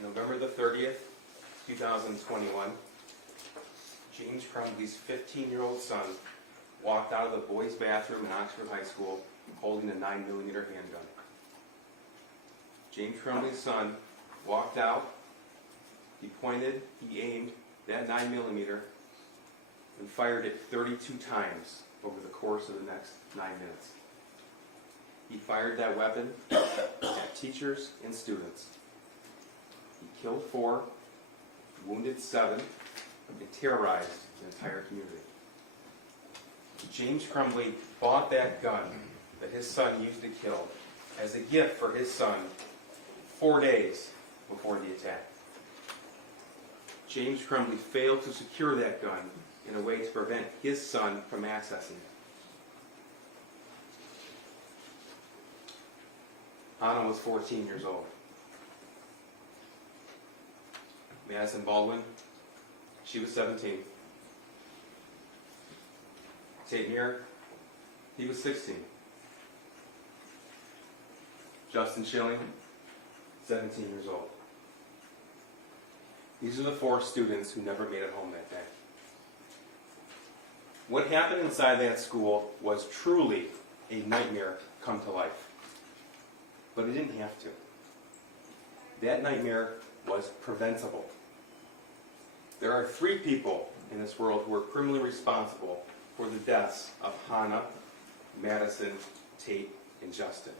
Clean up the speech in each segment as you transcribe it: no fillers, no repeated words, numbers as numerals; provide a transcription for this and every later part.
On November the 30th, 2021, James Crumbley's 15-year-old son walked out of the boys' bathroom in Oxford High School holding a 9mm handgun. James Crumbley's son walked out, he pointed, he aimed that 9mm and fired it 32 times over the course of the next 9 minutes. He fired that weapon at teachers and students. He killed 4, wounded 7, and terrorized the entire community. James Crumbley bought that gun that his son used to kill as a gift for his son 4 days before the attack. James Crumbley failed to secure that gun in a way to prevent his son from accessing it. Anna was 14 years old. Madison Baldwin, she was 17. Tate Muir, he was 16. Justin Schilling, 17 years old. These are the 4 students who never made it home that day. What happened inside that school was truly a nightmare come to life. But it didn't have to. That nightmare was preventable. There are 3 people in this world who are criminally responsible for the deaths of Hannah, Madison, Tate, and Justin.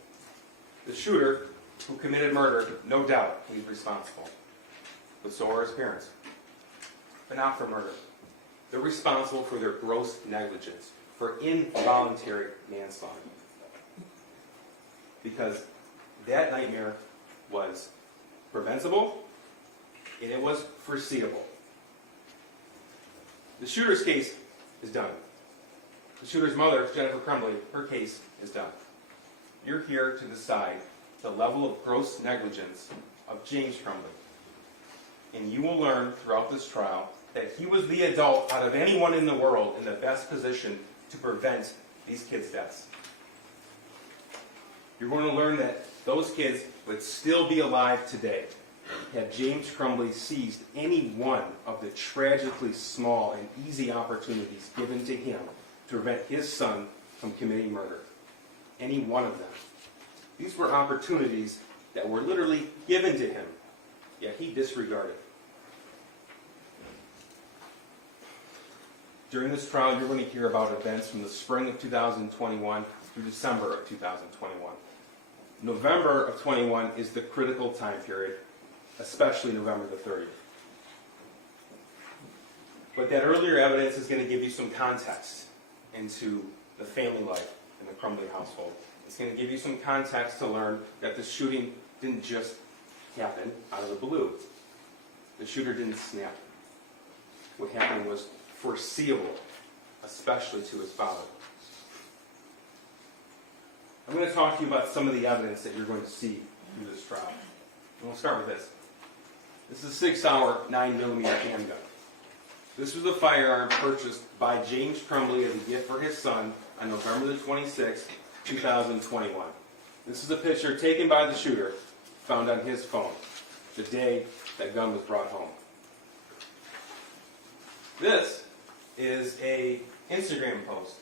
The shooter who committed murder, no doubt, he's responsible. But so are his parents. But not for murder. They're responsible for their gross negligence, for involuntary manslaughter. Because that nightmare was preventable and it was foreseeable. The shooter's case is done. The shooter's mother, Jennifer Crumbley, her case is done. You're here to decide the level of gross negligence of James Crumbley. And you will learn throughout this trial that he was the adult out of anyone in the world in the best position to prevent these kids' deaths. You're going to learn that those kids would still be alive today had James Crumbley seized any one of the tragically small and easy opportunities given to him to prevent his son from committing murder. Any one of them. These were opportunities that were literally given to him, yet he disregarded. During this trial, you're going to hear about events from the spring of 2021 through December of 2021. November of 21 is the critical time period, especially November the 30th. But that earlier evidence is going to give you some context into the family life in the Crumbley household. It's going to give you some context to learn that the shooting didn't just happen out of the blue. The shooter didn't snap. What happened was foreseeable, especially to his father. I'm going to talk to you about some of the evidence that you're going to see through this trial. And we'll start with this. This is a 6-hour 9mm handgun. This was a firearm purchased by James Crumbley as a gift for his son on November the 26th, 2021. This is a picture taken by the shooter, found on his phone, the day that gun was brought home. This is an Instagram post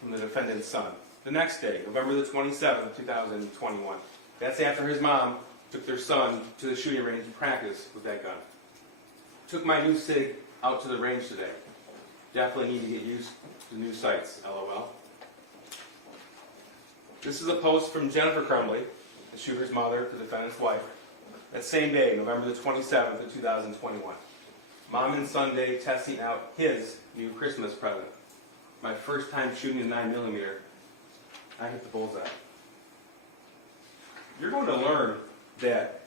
from the defendant's son. The next day, November the 27th, 2021. That's after his mom took their son to the shooting range to practice with that gun. Took my new SIG out to the range today. Definitely need to get used to the new sights, LOL. This is a post from Jennifer Crumbley, the shooter's mother, the defendant's wife. That same day, November the 27th of 2021. Mom and son day testing out his new Christmas present. My first time shooting a 9mm. I hit the bullseye. You're going to learn that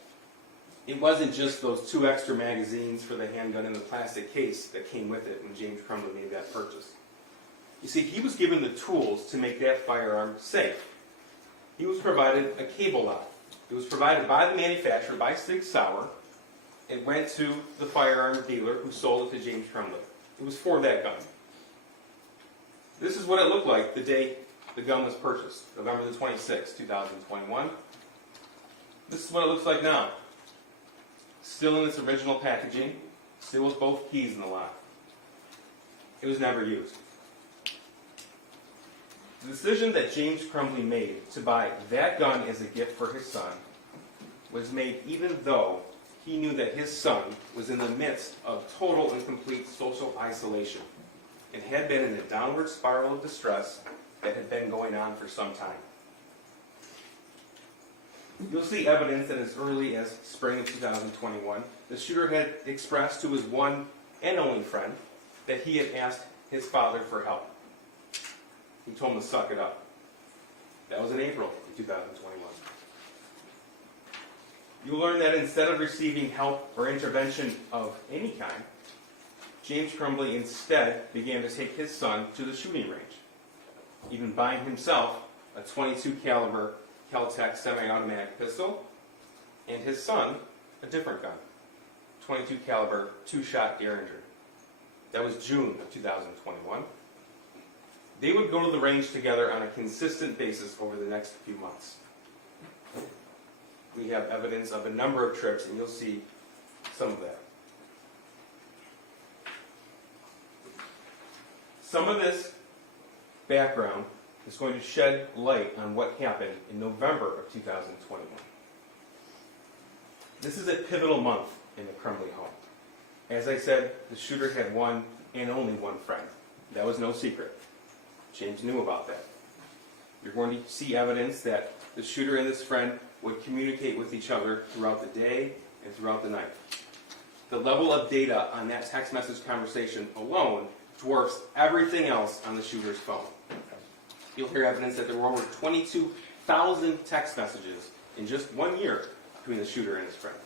it wasn't just those 2 extra magazines for the handgun in the plastic case that came with it when James Crumbley made that purchase. You see, he was given the tools to make that firearm safe. He was provided a cable lock. It was provided by the manufacturer, by Sig Sauer. It went to the firearm dealer who sold it to James Crumbley. It was for that gun. This is what it looked like the day the gun was purchased, November the 26th, 2021. This is what it looks like now. still in its original packaging, still with both keys in the lock. It was never used. The decision that James Crumbley made to buy that gun as a gift for his son was made even though he knew that his son was in the midst of total and complete social isolation and had been in a downward spiral of distress that had been going on for some time. You'll see evidence that as early as spring of 2021, the shooter had expressed to his one and only friend that he had asked his father for help. He told him to suck it up. That was in April of 2021. You'll learn that instead of receiving help or intervention of any kind, James Crumbley instead began to take his son to the shooting range, even buying himself a .22 caliber Kel-Tec semi-automatic pistol, and his son a different gun, .22 caliber 2-shot Derringer. That was June of 2021. They would go to the range together on a consistent basis over the next few months. We have evidence of a number of trips, and you'll see some of that. Some of this background is going to shed light on what happened in November of 2021. This is a pivotal month in the Crumbley home. As I said, the shooter had one and only one friend. That was no secret. James knew about that. You're going to see evidence that the shooter and this friend would communicate with each other throughout the day and throughout the night. The level of data on that text message conversation alone dwarfs everything else on the shooter's phone. You'll hear evidence that there were over 22,000 text messages in just 1 year between the shooter and his friend.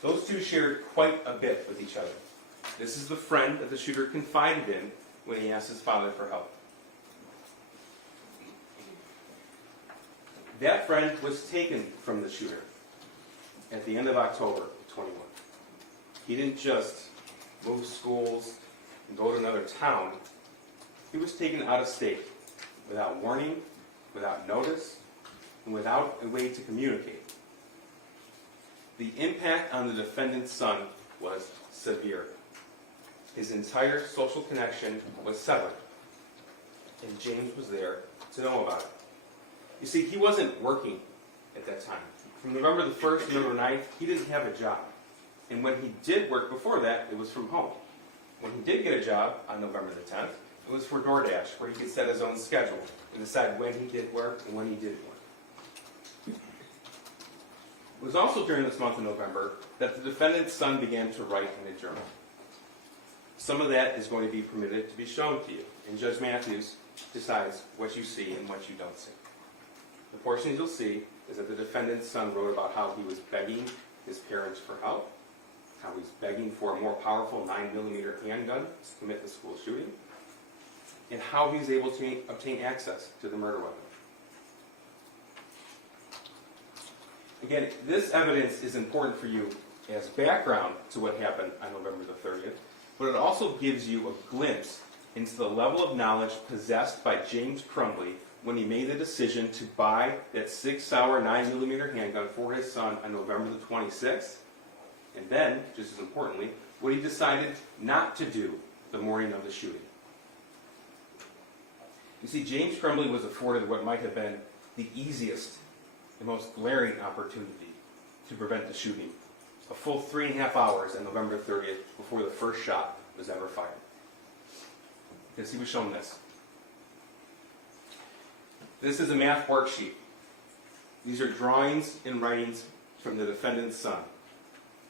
Those two shared quite a bit with each other. This is the friend that the shooter confided in when he asked his father for help. That friend was taken from the shooter at the end of October of 21. He didn't just move schools and go to another town. He was taken out of state without warning, without notice, and without a way to communicate. The impact on the defendant's son was severe. His entire social connection was severed, and James was there to know about it. You see, he wasn't working at that time. From November the 1st to November 9th, he didn't have a job. And when he did work before that, it was from home. When he did get a job on November the 10th, it was for DoorDash, where he could set his own schedule and decide when he did work and when he didn't work. It was also during this month of November that the defendant's son began to write in a journal. Some of that is going to be permitted to be shown to you, and Judge Matthews decides what you see and what you don't see. The portions you'll see is that the defendant's son wrote about how he was begging his parents for help, how he's begging for a more powerful 9mm handgun to commit the school shooting, and how he's able to obtain access to the murder weapon. Again, this evidence is important for you as background to what happened on November the 30th, but it also gives you a glimpse into the level of knowledge possessed by James Crumbley when he made the decision to buy that 6-hour 9mm handgun for his son on November the 26th, and then, just as importantly, what he decided not to do the morning of the shooting. You see, James Crumbley was afforded what might have been the easiest and most glaring opportunity to prevent the shooting. A full 3.5 hours on November 30th before the first shot was ever fired. Because he was shown this. This is a math worksheet. These are drawings and writings from the defendant's son.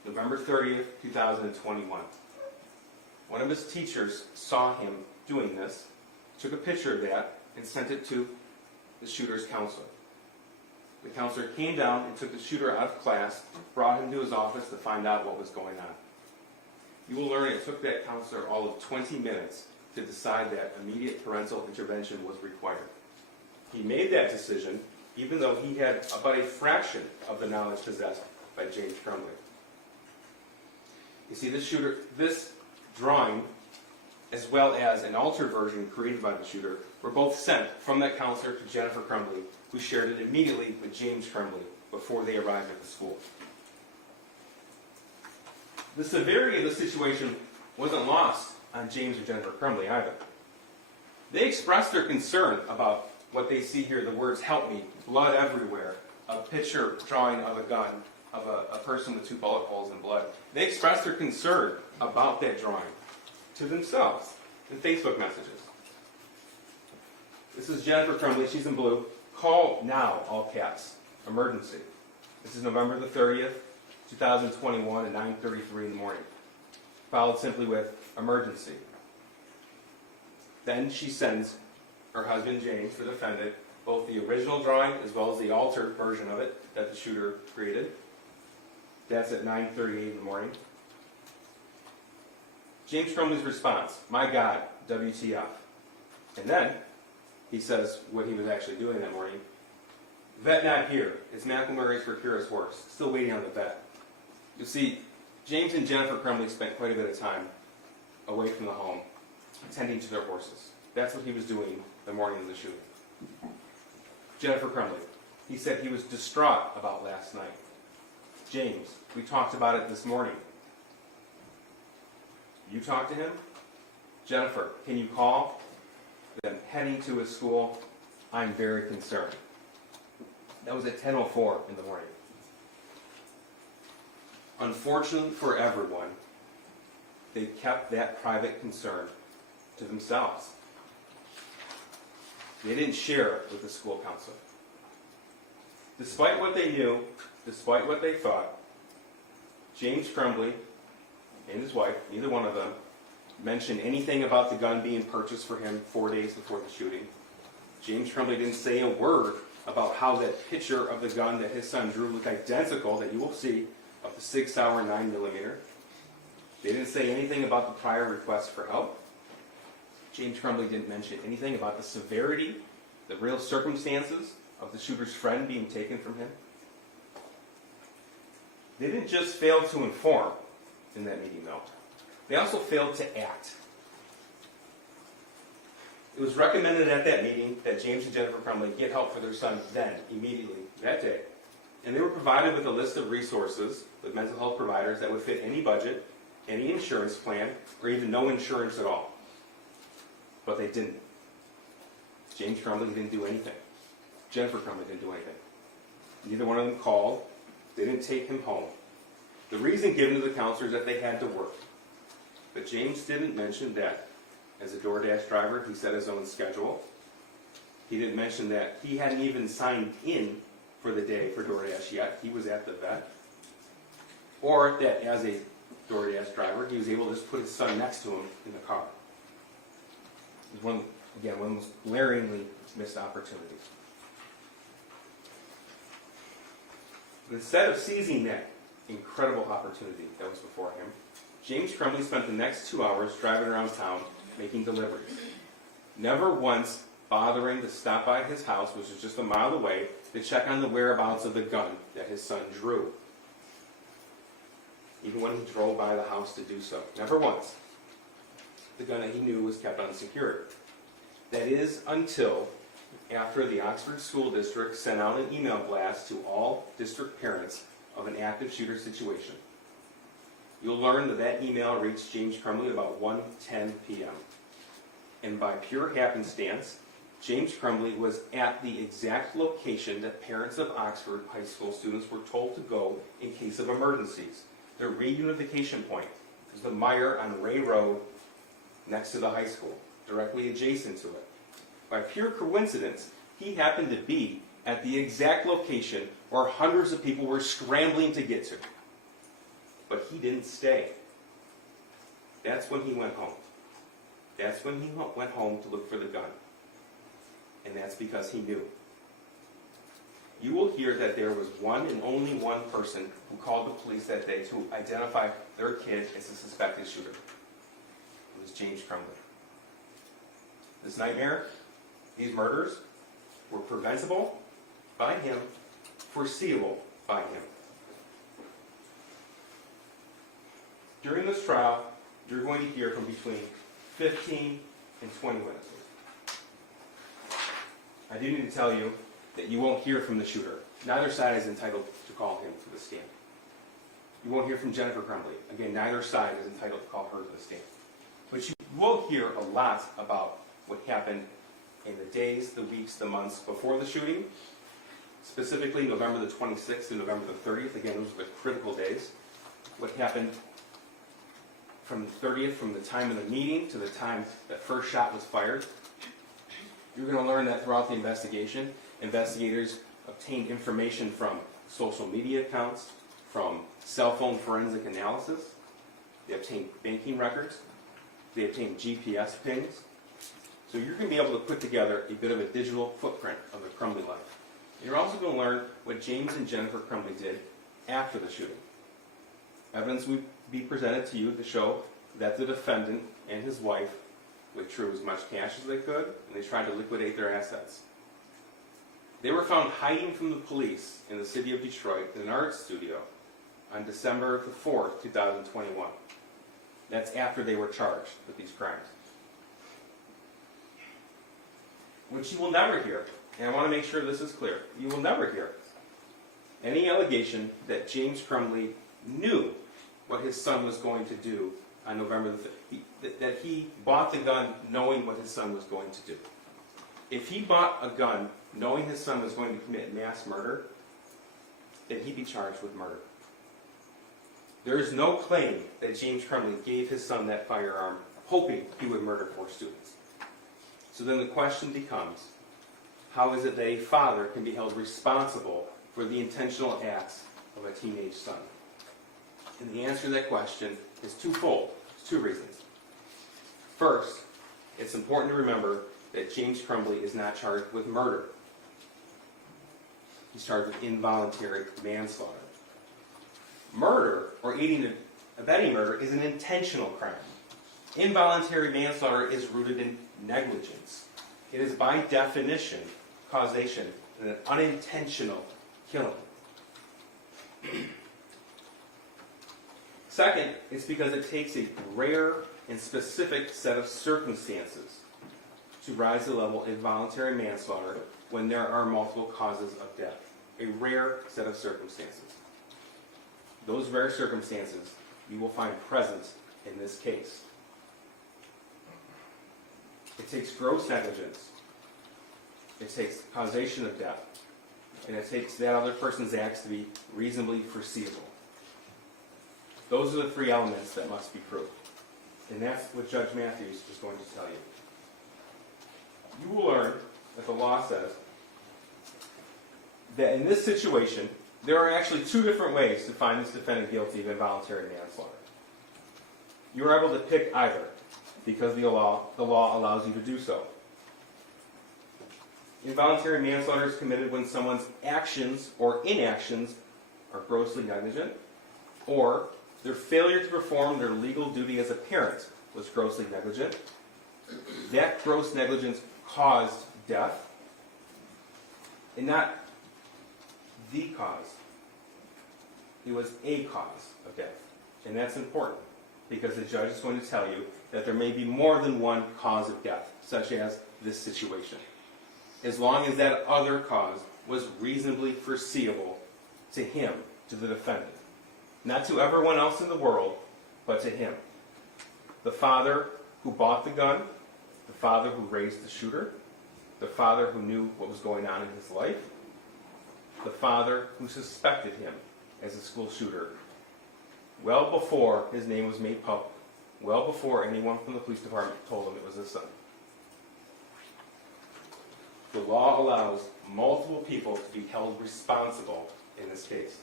November 30th, 2021. One of his teachers saw him doing this, took a picture of that, and sent it to the shooter's counselor. The counselor came down and took the shooter out of class, brought him to his office to find out what was going on. You will learn it took that counselor all of 20 minutes to decide that immediate parental intervention was required. He made that decision even though he had about a fraction of the knowledge possessed by James Crumbley. You see, this drawing, as well as an altered version created by the shooter, were both sent from that counselor to Jennifer Crumbley, who shared it immediately with James Crumbley before they arrived at the school. The severity of the situation wasn't lost on James or Jennifer Crumbley either. They expressed their concern about what they see here, the words "help me," blood everywhere, a picture drawing of a gun, of a person with 2 bullet holes in blood. They expressed their concern about that drawing to themselves in Facebook messages. This is Jennifer Crumbley, she's in blue. Call now, all caps, emergency. This is November the 30th, 2021 at 9:33 in the morning. Followed simply with emergency. Then she sends her husband James, the defendant, both the original drawing as well as the altered version of it that the shooter created. That's at 9:38 in the morning. James Crumbley's response, "My God, WTF." And then he says what he was actually doing that morning. "Vet not here. It's McElmurray's Procura's horse. Still waiting on the vet." You see, James and Jennifer Crumbley spent quite a bit of time away from the home, attending to their horses. That's what he was doing the morning of the shooting. Jennifer Crumbley, he said he was distraught about last night. James, we talked about it this morning. You talked to him? Jennifer, can you call? Then heading to his school, I'm very concerned. That was at 10:04 in the morning. Unfortunately for everyone, they kept that private concern to themselves. They didn't share it with the school counselor. Despite what they knew, despite what they thought, James Crumbley and his wife, neither one of them, mentioned anything about the gun being purchased for him 4 days before the shooting. James Crumbley didn't say a word about how that picture of the gun that his son drew looked identical, that you will see, of the Sig Sauer 9mm. They didn't say anything about the prior request for help. James Crumbley didn't mention anything about the severity, the real circumstances of the shooter's friend being taken from him. They didn't just fail to inform in that meeting, though. They also failed to act. It was recommended at that meeting that James and Jennifer Crumbley get help for their son then, immediately, that day. And they were provided with a list of resources with mental health providers that would fit any budget, any insurance plan, or even no insurance at all. But they didn't. James Crumbley didn't do anything. Jennifer Crumbley didn't do anything. Neither one of them called. They didn't take him home. The reason given to the counselors that they had to work. But James didn't mention that. As a DoorDash driver, he set his own schedule. He didn't mention that he hadn't even signed in for the day for DoorDash yet. He was at the vet. Or that as a DoorDash driver, he was able to just put his son next to him in the car. It was one of the most glaringly missed opportunities. But instead of seizing that incredible opportunity that was before him, James Crumbley spent the next 2 hours driving around town making deliveries. Never once bothering to stop by his house, which was just a mile away, to check on the whereabouts of the gun that his son drew. Even when he drove by the house to do so. Never once. The gun that he knew was kept unsecured. That is until after the Oxford School District sent out an email blast to all district parents of an active shooter situation. You'll learn that that email reached James Crumbley about 1:10 p.m. And by pure happenstance, James Crumbley was at the exact location that parents of Oxford high school students were told to go in case of emergencies. Their reunification point is the mire on Ray Road next to the high school, directly adjacent to it. By pure coincidence, he happened to be at the exact location where hundreds of people were scrambling to get to. But he didn't stay. That's when he went home. That's when he went home to look for the gun. And that's because he knew. You will hear that there was one and only one person who called the police that day to identify their kid as the suspected shooter. It was James Crumbley. This nightmare, these murders, were preventable by him, foreseeable by him. During this trial, you're going to hear from between 15 and 20 witnesses. I do need to tell you that you won't hear from the shooter. Neither side is entitled to call him to the stand. You won't hear from Jennifer Crumbley. Again, neither side is entitled to call her to the stand. But you will hear a lot about what happened in the days, the weeks, the months before the shooting, specifically November the 26th and November the 30th. Again, those were the critical days. What happened from the 30th, from the time of the meeting to the time that first shot was fired. You're going to learn that throughout the investigation, investigators obtained information from social media accounts, from cell phone forensic analysis. They obtained banking records. They obtained GPS pings. So you're going to be able to put together a bit of a digital footprint of the Crumbley life. You're also going to learn what James and Jennifer Crumbley did after the shooting. Evidence will be presented to you to show that the defendant and his wife withdrew as much cash as they could, and they tried to liquidate their assets. They were found hiding from the police in the city of Detroit in an art studio on December the 4th, 2021. That's after they were charged with these crimes. Which you will never hear, and I want to make sure this is clear, you will never hear any allegation that James Crumbley knew what his son was going to do on November the 5th, that he bought the gun knowing what his son was going to do. If he bought a gun knowing his son was going to commit mass murder, then he'd be charged with murder. There is no claim that James Crumbley gave his son that firearm hoping he would murder 4 students. So then the question becomes, how is it that a father can be held responsible for the intentional acts of a teenage son? And the answer to that question is twofold. It's 2 reasons. First, it's important to remember that James Crumbley is not charged with murder. He's charged with involuntary manslaughter. Murder, or aiding and abetting murder, is an intentional crime. Involuntary manslaughter is rooted in negligence. It is by definition, causation, an unintentional killing. Second, it's because it takes a rare and specific set of circumstances to rise to the level of involuntary manslaughter when there are multiple causes of death. A rare set of circumstances. Those rare circumstances you will find present in this case. It takes gross negligence. It takes causation of death. And it takes that other person's acts to be reasonably foreseeable. Those are the 3 elements that must be proved. And that's what Judge Matthews is going to tell you. You will learn that the law says that in this situation, there are actually 2 different ways to find this defendant guilty of involuntary manslaughter. You are able to pick either, because the law allows you to do so. Involuntary manslaughter is committed when someone's actions or inactions are grossly negligent, or their failure to perform their legal duty as a parent was grossly negligent. That gross negligence caused death, and not the cause. It was a cause of death. And that's important, because the judge is going to tell you that there may be more than one cause of death, such as this situation, as long as that other cause was reasonably foreseeable to him, to the defendant. Not to everyone else in the world, but to him. The father who bought the gun, the father who raised the shooter, the father who knew what was going on in his life, the father who suspected him as a school shooter, well before his name was made public, well before anyone from the police department told him it was his son. The law allows multiple people to be held responsible in this case.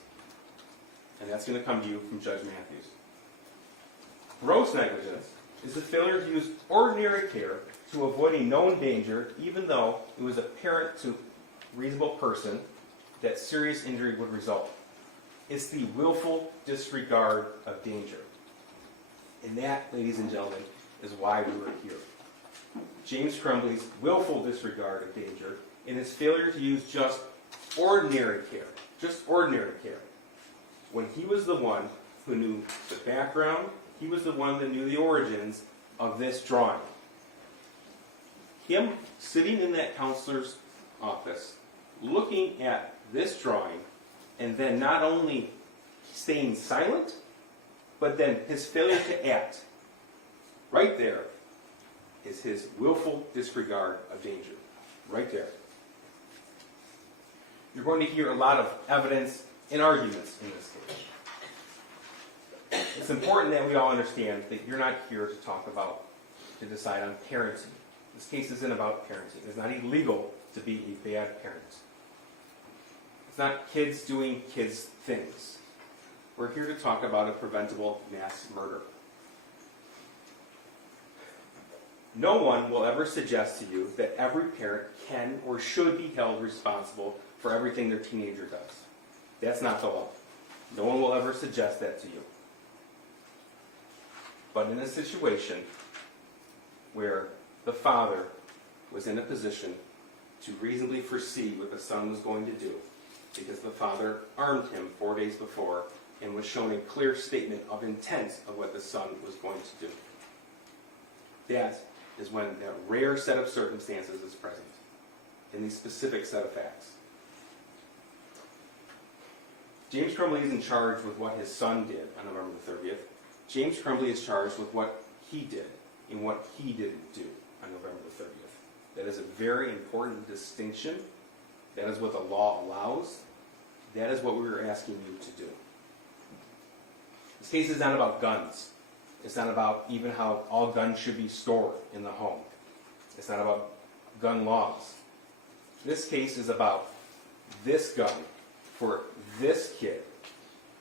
And that's going to come to you from Judge Matthews. Gross negligence is the failure to use ordinary care to avoid a known danger, even though it was apparent to a reasonable person that serious injury would result. It's the willful disregard of danger. And that, ladies and gentlemen, is why we were here. James Crumbley's willful disregard of danger and his failure to use just ordinary care, when he was the one who knew the background, he was the one that knew the origins of this drawing. Him sitting in that counselor's office, looking at this drawing and then not only staying silent, but then his failure to act, right there, is his willful disregard of danger. Right there. You're going to hear a lot of evidence and arguments in this case. It's important that we all understand that you're not here to decide on parenting. This case isn't about parenting. It's not illegal to be a bad parent. It's not kids doing kids' things. We're here to talk about a preventable mass murder. No one will ever suggest to you that every parent can or should be held responsible for everything their teenager does. That's not the law. No one will ever suggest that to you. But in a situation where the father was in a position to reasonably foresee what the son was going to do, because the father armed him 4 days before and was showing a clear statement of intent of what the son was going to do, that is when that rare set of circumstances is present in these specific set of facts. James Crumbley is in charge with what his son did on November the 30th. James Crumbley is charged with what he did and what he didn't do on November the 30th. That is a very important distinction. That is what the law allows. That is what we were asking you to do. This case is not about guns. It's not about even how all guns should be stored in the home. It's not about gun laws. This case is about this gun for this kid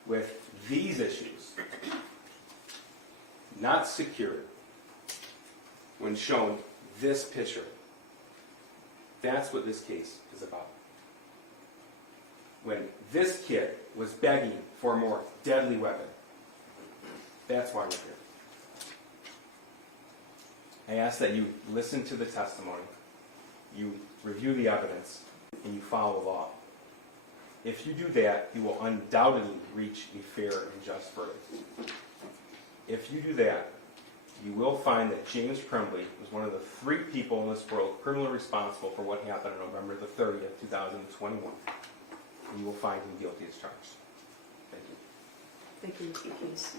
with these issues not secured when shown this picture. That's what this case is about. When this kid was begging for a more deadly weapon. That's why we're here. I ask that you listen to the testimony, you review the evidence, and you follow the law. If you do that, you will undoubtedly reach a fair and just verdict. If you do that, you will find that James Crumbley was one of the 3 people in this world criminally responsible for what happened on November the 30th, 2021. And you will find him guilty as charged. Thank you. Thank you, Mr. Keast.